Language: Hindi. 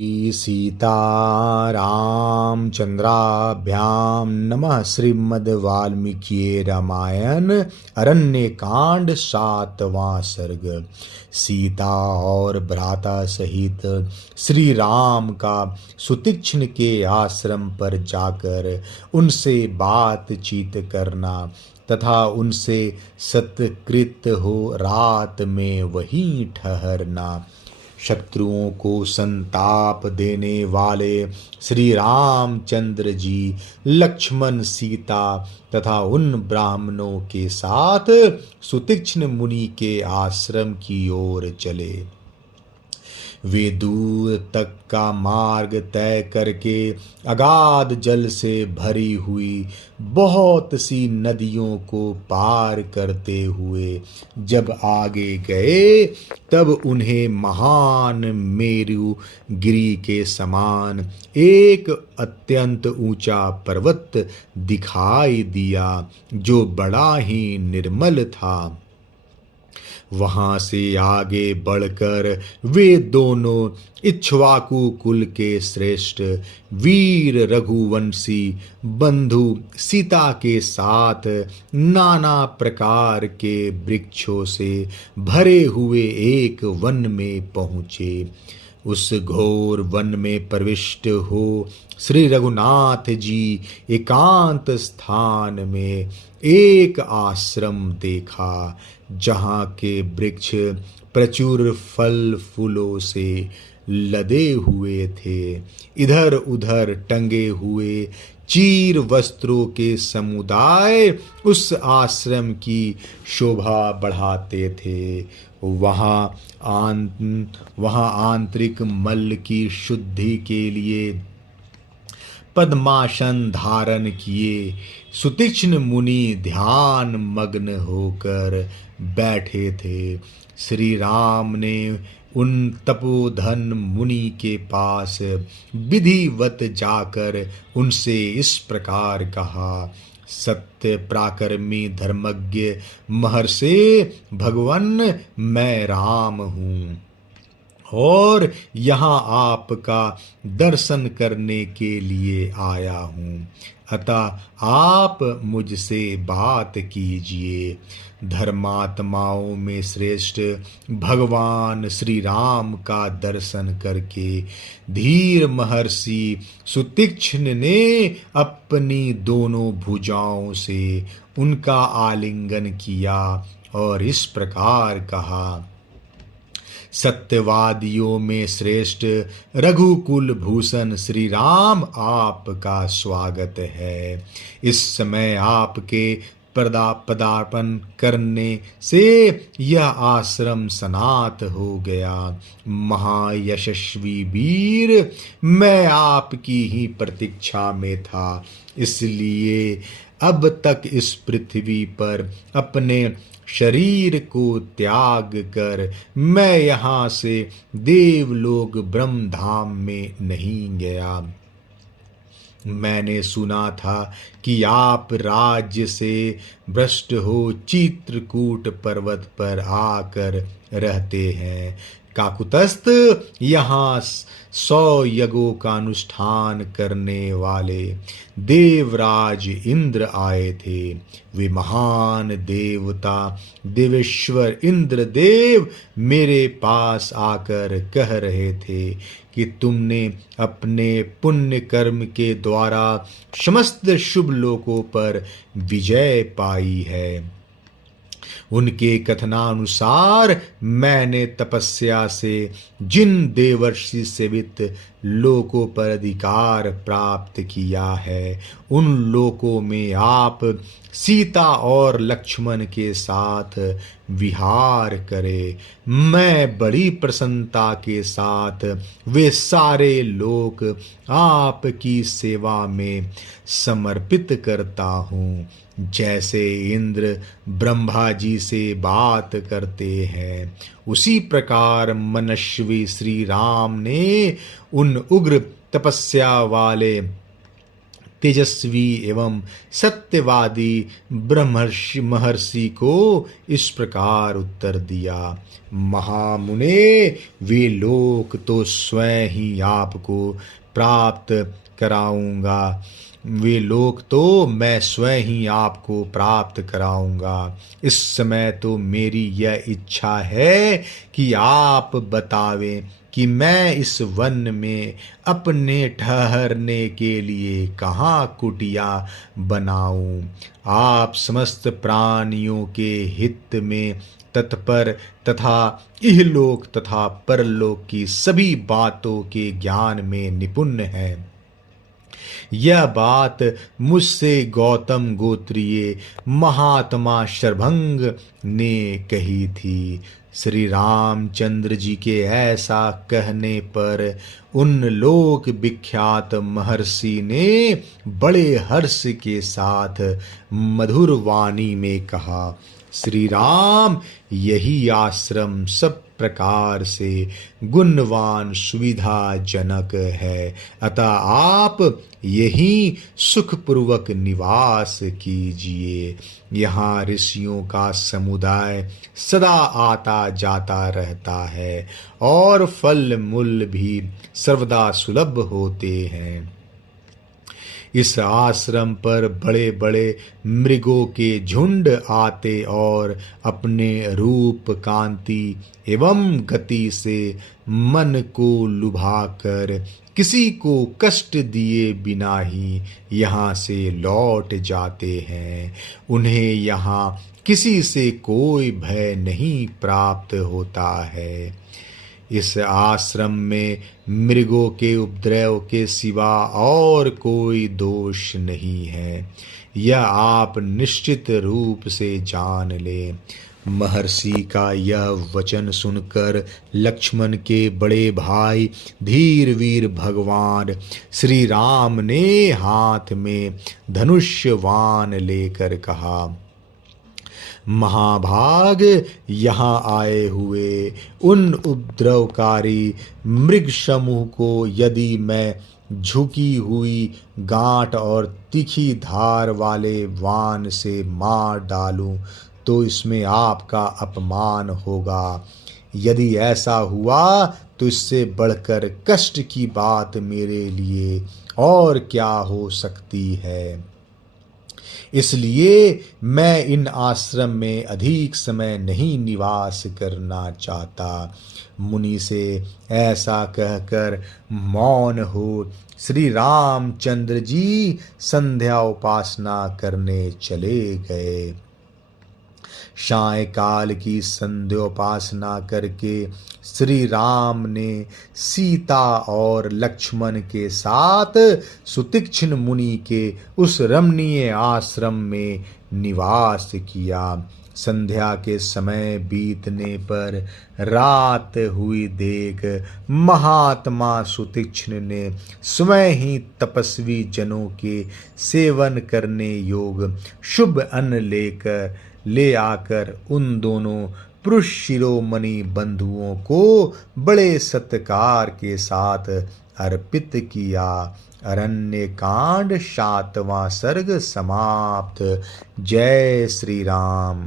सीतारामचंद्राभ्यां नमः। श्रीमद्वाल्मीकि रामायण अरण्यकांड 7वां सर्ग। सीता और भ्राता सहित श्री राम का सुतीक्ष्ण के आश्रम पर जाकर उनसे बातचीत करना तथा उनसे सत्कृत हो रात में वहीं ठहरना। शत्रुओं को संताप देने वाले श्री रामचंद्र जी लक्ष्मण, सीता तथा उन ब्राह्मणों के साथ सुतीक्ष्ण मुनि के आश्रम की ओर चले। वे दूर तक का मार्ग तय करके अगाध जल से भरी हुई बहुत सी नदियों को पार करते हुए जब आगे गए तब उन्हें महान मेरु गिरी के समान एक अत्यंत ऊंचा पर्वत दिखाई दिया जो बड़ा ही निर्मल था। वहां से आगे बढ़कर वे दोनों इक्ष्वाकु कुल के श्रेष्ठ वीर रघुवंशी बंधु सीता के साथ नाना प्रकार के वृक्षों से भरे हुए एक वन में पहुँचे। उस घोर वन में प्रविष्ट हो श्री रघुनाथ जी एकांत स्थान में एक आश्रम देखा जहाँ के वृक्ष प्रचुर फल फूलों से लदे हुए थे। इधर उधर टंगे हुए चीर वस्त्रों के समुदाय उस आश्रम की शोभा बढ़ाते थे। वहाँ आंतरिक मल की शुद्धि के लिए पद्मासन धारण किए सुतीक्ष्ण मुनि ध्यान मग्न होकर बैठे थे। श्री राम ने उन तपोधन मुनि के पास विधिवत जाकर उनसे इस प्रकार कहा। सत्य पराक्रमी धर्मज्ञ महर्षि भगवान, मैं राम हूँ और यहाँ आपका दर्शन करने के लिए आया हूँ, अतः आप मुझसे बात कीजिए। धर्मात्माओं में श्रेष्ठ भगवान श्री राम का दर्शन करके धीर महर्षि सुतीक्ष्ण ने अपनी दोनों भुजाओं से उनका आलिंगन किया और इस प्रकार कहा। सत्यवादियों में श्रेष्ठ रघुकुल भूषण श्री राम आपका स्वागत है। इस समय आपके पदार्पण करने से यह आश्रम सनात हो गया। महायशस्वी वीर, मैं आपकी ही प्रतीक्षा में था, इसलिए अब तक इस पृथ्वी पर अपने शरीर को त्याग कर मैं यहाँ से देवलोक ब्रह्मधाम में नहीं गया। मैंने सुना था कि आप राज्य से भ्रष्ट हो चित्रकूट पर्वत पर आकर रहते हैं। काकुतस्थ यहाँ 100 यज्ञों का अनुष्ठान करने वाले देवराज इंद्र आए थे। वे महान देवता देवेश्वर इंद्रदेव मेरे पास आकर कह रहे थे कि तुमने अपने पुण्य कर्म के द्वारा समस्त शुभ लोकों पर विजय पाई है। उनके कथनानुसार मैंने तपस्या से जिन देवर्षि सेवित लोकों पर अधिकार प्राप्त किया है, उन लोकों में आप सीता और लक्ष्मण के साथ विहार करें। मैं बड़ी प्रसन्नता के साथ वे सारे लोक आपकी सेवा में समर्पित करता हूँ। जैसे इंद्र ब्रह्मा जी से बात करते हैं, उसी प्रकार मनस्वी श्री राम ने उन उग्र तपस्या वाले तेजस्वी एवं सत्यवादी ब्रह्मर्षि महर्षि को इस प्रकार उत्तर दिया। महामुने, वे लोक तो स्वयं ही आपको प्राप्त कराऊंगा, वे लोग तो मैं स्वयं ही आपको प्राप्त कराऊंगा। इस समय तो मेरी यह इच्छा है कि आप बतावें कि मैं इस वन में अपने ठहरने के लिए कहाँ कुटिया बनाऊं। आप समस्त प्राणियों के हित में तत्पर तथा इहलोक तथा परलोक की सभी बातों के ज्ञान में निपुण हैं। यह बात मुझसे गौतम गोत्रीय महात्मा शरभंग ने कही थी। श्री रामचंद्र जी के ऐसा कहने पर उन लोक विख्यात महर्षि ने बड़े हर्ष के साथ मधुर वाणी में कहा, श्री राम, यही आश्रम सब प्रकार से गुणवान सुविधाजनक है, अतः आप यही सुखपूर्वक निवास कीजिए। यहाँ ऋषियों का समुदाय सदा आता जाता रहता है और फल मूल भी सर्वदा सुलभ होते हैं। इस आश्रम पर बड़े बड़े मृगों के झुंड आते और अपने रूप, कांति एवं गति से मन को लुभाकर किसी को कष्ट दिए बिना ही यहाँ से लौट जाते हैं। उन्हें यहाँ किसी से कोई भय नहीं प्राप्त होता है। इस आश्रम में मृगों के उपद्रव के सिवा और कोई दोष नहीं है, यह आप निश्चित रूप से जान लें। महर्षि का यह वचन सुनकर लक्ष्मण के बड़े भाई धीर वीर भगवान श्री राम ने हाथ में धनुष्य बाण लेकर कहा, महाभाग, यहाँ आए हुए उन उपद्रवकारी मृग समूह को यदि मैं झुकी हुई गांठ और तीखी धार वाले बाण से मार डालूं तो इसमें आपका अपमान होगा। यदि ऐसा हुआ तो इससे बढ़कर कष्ट की बात मेरे लिए और क्या हो सकती है। इसलिए मैं इन आश्रम में अधिक समय नहीं निवास करना चाहता। मुनि से ऐसा कहकर मौन हो श्री रामचंद्र जी संध्या उपासना करने चले गए। सायंकाल की संध्योपासना करके श्री राम ने सीता और लक्ष्मण के साथ सुतीक्ष्ण मुनि के उस रमणीय आश्रम में निवास किया। संध्या के समय बीतने पर रात हुई देख महात्मा सुतीक्ष्ण ने स्वयं ही तपस्वी जनों के सेवन करने योग शुभ अन्न ले आकर उन दोनों पुरुष शिरोमणि बंधुओं को बड़े सत्कार के साथ अर्पित किया। अरण्य कांड 7वां सर्ग समाप्त। जय श्री राम।